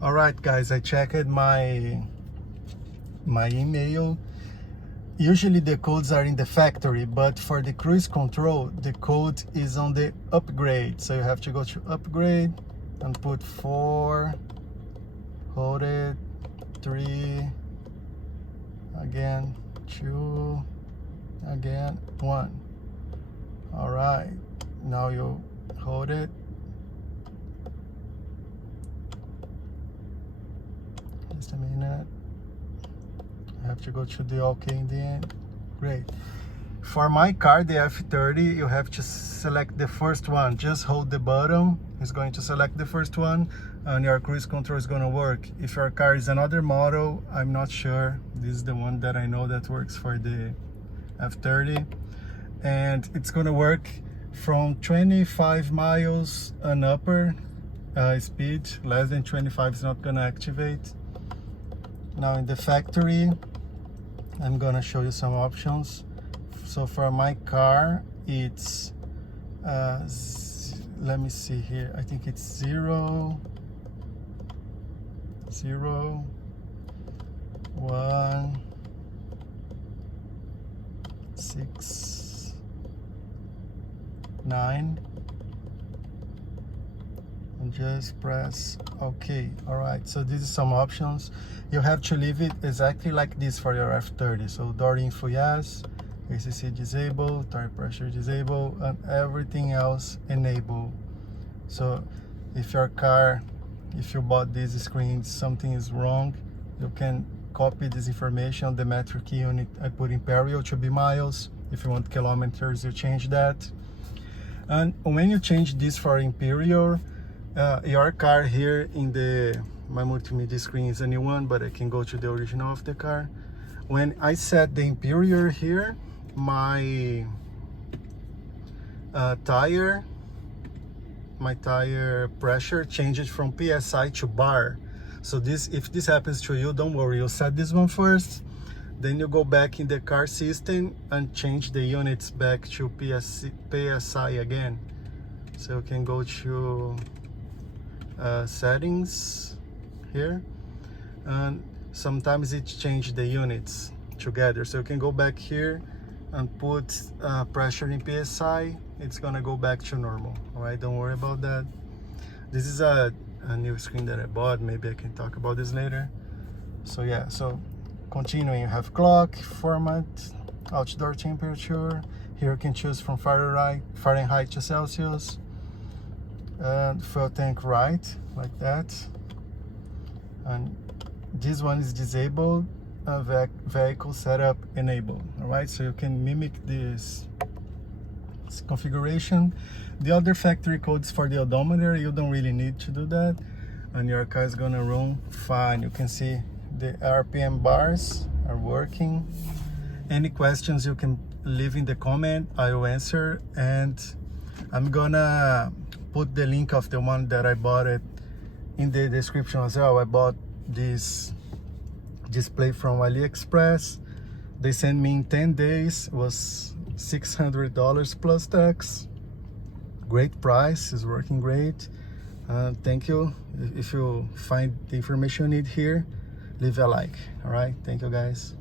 All right, guys, I checked my email. Usually the codes are in the factory, but for the cruise control, the code is on the upgrade. So you have to go to upgrade and put 4, hold it, 3, again 2, again 1. All right, now you hold it. Just a minute. I have to go to the OK in the end. Great. For my car, the F30, you have to select the first one. Just hold the button. It's going to select the first one and your cruise control is going to work. If your car is another model, I'm not sure. This is the one that I know that works for the F30. And it's going to work from 25 miles and upper speed. Less than 25 is not going to activate. Now in the factory, I'm gonna show you some options. So for my car, it's let me see here. I think it's 0, 0, 1, 6, 9. And just press OK. All right, so this is some options. You have to leave it exactly like this for your F30. So door info yes, ACC disable, tire pressure disable, and everything else enable. So if your car, if you bought these screens, something is wrong, you can copy this information. The metric unit I put Imperial to be miles. If you want kilometers, you change that. And when you change this for Imperial, your car here in my multimedia screen is a new one, but I can go to the original of the car. When I set the Imperial here, my tire pressure changes from PSI to bar. So if this happens to you, don't worry, you'll set this one first, then you go back in the car system and change the units back to PSI again. So you can go to settings here, and sometimes it changes the units together. So you can go back here and put pressure in PSI. It's gonna go back to normal. All right, don't worry about that. This is a new screen that I bought. Maybe I can talk about this later. So yeah, so continuing, you have clock, format, outdoor temperature. Here you can choose from Fahrenheit to Celsius. And fuel tank right, like that. And this one is disabled, vehicle setup enabled. All right, so you can mimic this configuration. The other factory codes for the odometer, you don't really need to do that, and your car is gonna run fine. You can see the RPM bars are working. Any questions you can leave in the comment, I will answer, and I'm gonna put the link of the one that I bought it in the description as well. I bought this display from AliExpress. They sent me in 10 days. It was $600 plus tax. Great price, is working great. Thank you. If you find the information you need here, leave a like. All right, thank you guys.